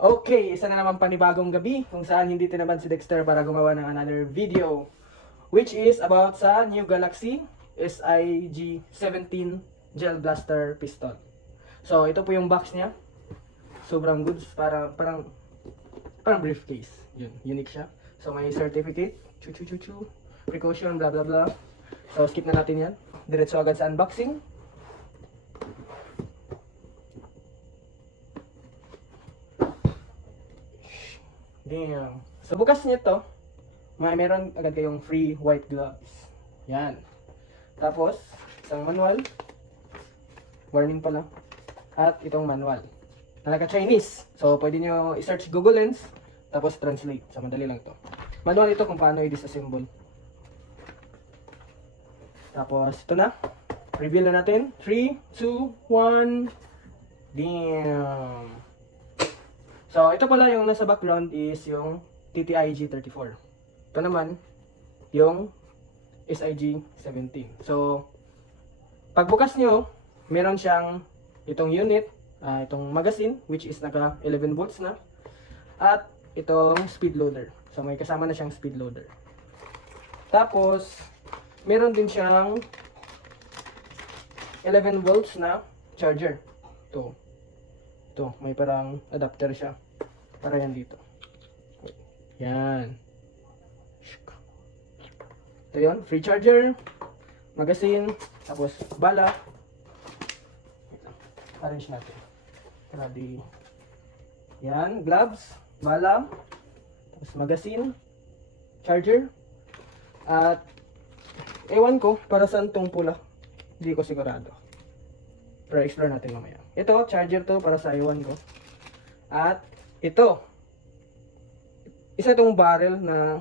Okay, isa na naman panibagong gabi kung saan hindi tinaman si Dexter para gumawa ng another video, which is about sa New Galaxy SIG-17 Gel Blaster Pistol. So, ito po yung box niya. Sobrang goods, parang briefcase. Yun, unique siya. So, may certificate, chu precaution, blah blah blah. So, skip na natin yan. Diretso agad sa unboxing. Damn. So, bukas nito, meron agad kayong free white gloves. Yan. Tapos, isang manual. Warning pala. At itong manual. Talaga Chinese. So, pwede nyo i-search Google Lens. Tapos, translate. So, madali lang to. Manual ito kung paano i-disassemble. Tapos, ito na. Reveal na natin. 3, 2, 1. Damn. So, ito pala yung nasa background is yung TTIG-34. Ito naman, yung SIG-17. So, pagbukas nyo, meron siyang itong unit, itong magazine, which is naka 11 volts na. At itong speed loader. So, may kasama na siyang speed loader. Tapos, meron din siyang 11 volts na charger. Ito, may parang adapter siya. Para yan dito. Yan. Ito yun, free charger, magazine, tapos bala. Arrange natin. Ready. Yan, gloves, bala, tapos magazine, charger, at ewan ko para saan tong pula. Hindi ko sigurado. Pero explore natin mamaya. Ito, charger to para sa ewan ko. At ito. Isa itong barrel na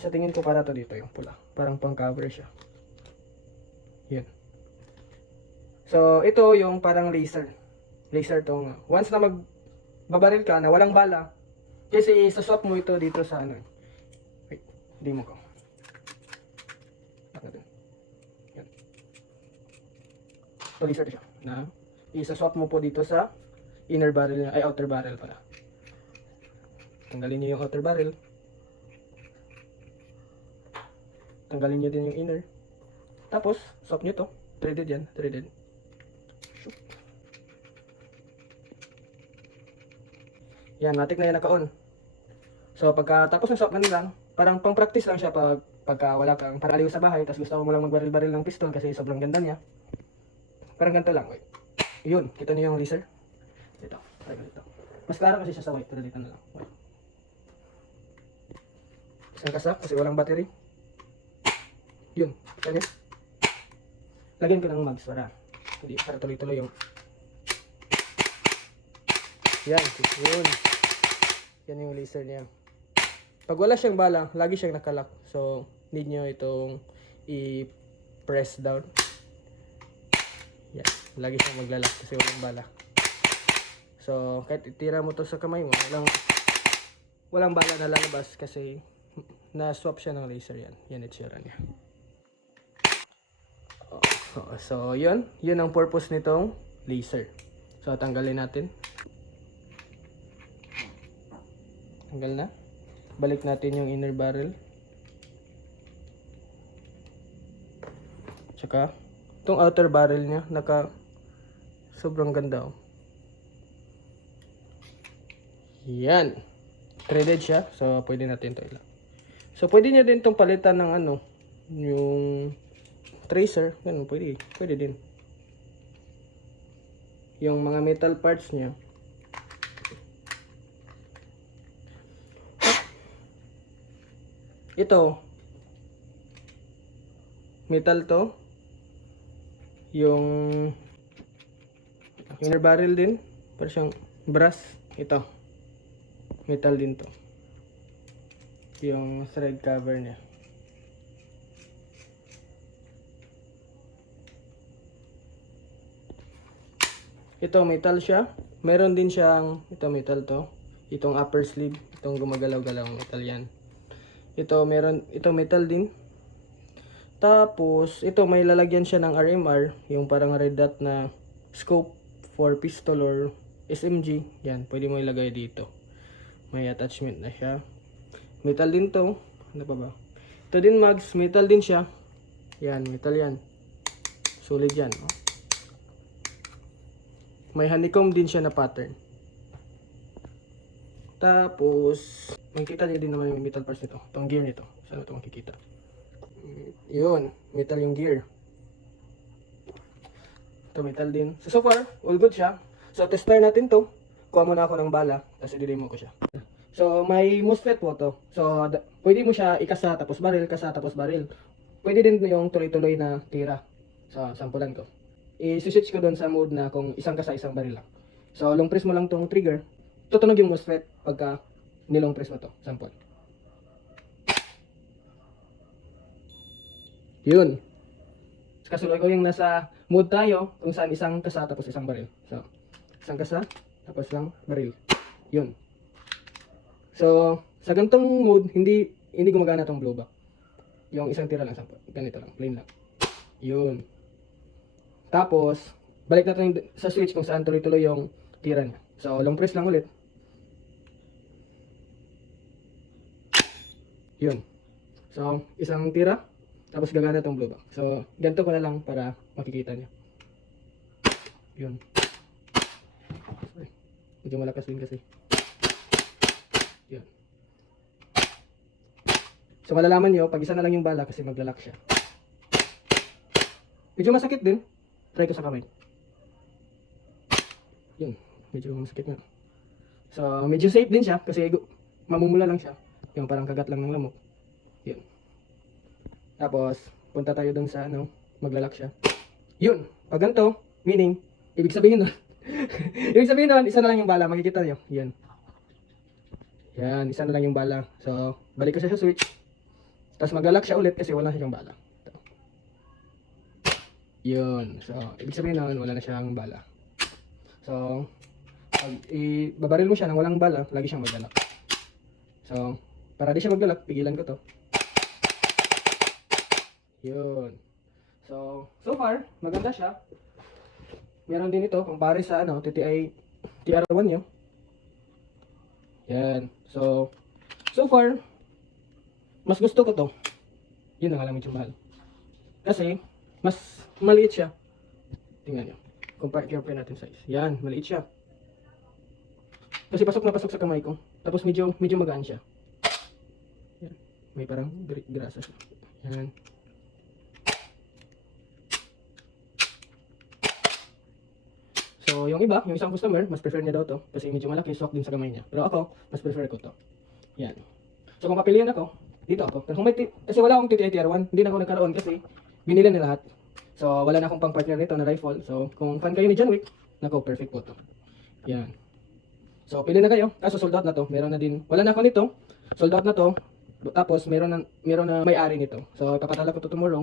sa tingin ko para to dito yung pula. Parang pang cover siya. Yun. So, ito yung parang laser. Laser tong once na magbabaril ka na walang bala, kasi isaswap mo ito dito sa ano. Wait, hindi mo ko. Yan. So, laser siya. Na isaswap mo po dito sa inner barrel, ay outer barrel pala. Tanggalin niyo yung outer barrel. Tanggalin niyo din yung inner. Tapos, swap niyo to. Threaded yan, threaded. Yan, matik na yan naka-on. So, pagkatapos ng swap, ganun lang. Parang pang-practice lang siya pagka wala kang paraliw sa bahay, tapos gusto mo lang magbaril-baril ng pistol kasi sobrang ganda niya. Parang ganito lang. Wait. Yun, kita niyo yung laser. Ito, try ganito. Mas klaro kasi siya sa white, pero dito na lang. White. Isang kasak kasi walang battery. Yun, kanya. Lagyan ko ng mags para tuloy-tuloy yung. Yan, yun. Yan yung laser niya. Pag wala siyang bala, lagi siyang nakalock. So, need nyo itong i-press down. Yan, lagi siyang maglalak kasi walang bala. So, kahit itira mo to sa kamay mo, walang bala na lalabas kasi na-swap siya ng laser yan. Yan itsura niya. So, yun ang purpose nitong laser. So, tanggalin natin. Tanggal na. Balik natin yung inner barrel. Tsaka, itong outer barrel niya, sobrang ganda. Yan. Threaded siya. So, pwede natin ito ilang. So, pwede niya din itong palitan ng yung tracer. Ganun, pwede din. Yung mga metal parts niya. Ito. Metal to. Yung inner barrel din. Parang siyang brass. Ito. Metal din to. Yung thread cover niya. Ito metal siya. Meron din siyang ito metal to. Itong upper sleeve, itong gumagalaw-galaw metal yan. Ito metal din. Tapos ito may lalagyan siya ng RMR, yung parang red dot na scope for pistol or SMG. Yan, pwede mo ilagay dito. May attachment na siya. Metal din to. Ano pa ba? Ito din mags, metal din siya. Yan, metal yan. Solid yan. Oh. May honeycomb din siya na pattern. Tapos, makikita niyo din naman yung metal parts nito. Itong gear nito. Saan ito makikita? Yun, metal yung gear. Ito metal din. So far, all good siya. So tester natin to. Kuha muna ako ng bala, tapos i-demo ko siya. So may MOSFET po to. So pwede mo siya ikasa tapos baril, kasa tapos baril. Pwede din yung tuloy-tuloy na tira sa sampulan ko. I-switch ko doon sa mode na kung isang kasa isang baril lang. So long press mo lang tong trigger. Tutunog yung MOSFET pagka nilong press mo to, sample. Yun. Kasunod ko yung nasa mode tayo kung saan isang kasa tapos isang baril. So, isang kasa tapos isang baril. Yun. So, sa ganitong mode, hindi gumagana tong blowback. Yung isang tira lang, ganito lang, plain lang. Yun. Tapos, balik natin sa switch kung saan tuloy-tuloy yung tira niya. So, long press lang ulit. Yun. So, isang tira, tapos gagana tong blowback. So, ganito ko na lang para makikita niya. Yun. Medyo malakas din kasi. Yun. So, malalaman nyo, pag isa na lang yung bala kasi maglalak siya. Medyo masakit din. Try ko sa kamay. Yun. Medyo masakit nga. So, medyo safe din siya kasi mamumula lang siya. Yung parang kagat lang ng lamok. Yun. Tapos, punta tayo dun sa ano, maglalak siya. Yun. Pag ganito, meaning, ibig sabihin nun, ibig sabihin nun, isa na lang yung bala. Makikita nyo. Yan. Yan, isa na lang yung bala. So, balik ko siya sa switch. Tapos maglalak siya ulit kasi wala siyang bala. Ito. Yun. So, ibig sabihin nun, wala na siyang bala. So, pag ibabaril mo siya nang walang bala, lagi siyang maglalak. So, para di siya maglalak, pigilan ko to. Yun. So far, maganda siya. Meron din ito, kung pare sa ano, TTI TR1 nyo. Yan. So far, mas gusto ko to. Yun ang alam medyo mahal. Kasi, mas maliit siya. Tingnan nyo. Compare natin size. Yan, maliit siya. Kasi pasok na pasok sa kamay ko. Tapos medyo magaan siya. Yan. May parang grasa siya. Yan. So, yung iba, yung isang customer, mas prefer niya daw to kasi medyo malaki, swak din sa kamay niya. Pero ako, mas prefer ko to. Yan. So, kung papiliin ako, dito ako. Pero kung kasi wala akong TTI TR1, hindi na ako nagkaroon kasi binili na lahat. So, wala na akong pang partner nito na rifle. So, kung fan kayo ni John Wick, nako, perfect po to. Yan. So, pili na kayo. Kaso sold out na to. Meron na din, wala na ako nito. Sold out na to. Tapos, meron na may-ari nito. So, papatala ko to tomorrow.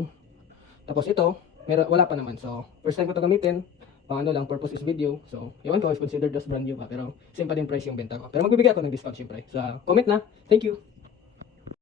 Tapos ito, wala pa naman. So, first time ko to gamitin. Pang ano lang, purpose is video. So, yun ko is considered as brand new pa. Pero, same pa din price yung benta ko. Pero magbibigay ako ng discount syempre. So, comment na. Thank you.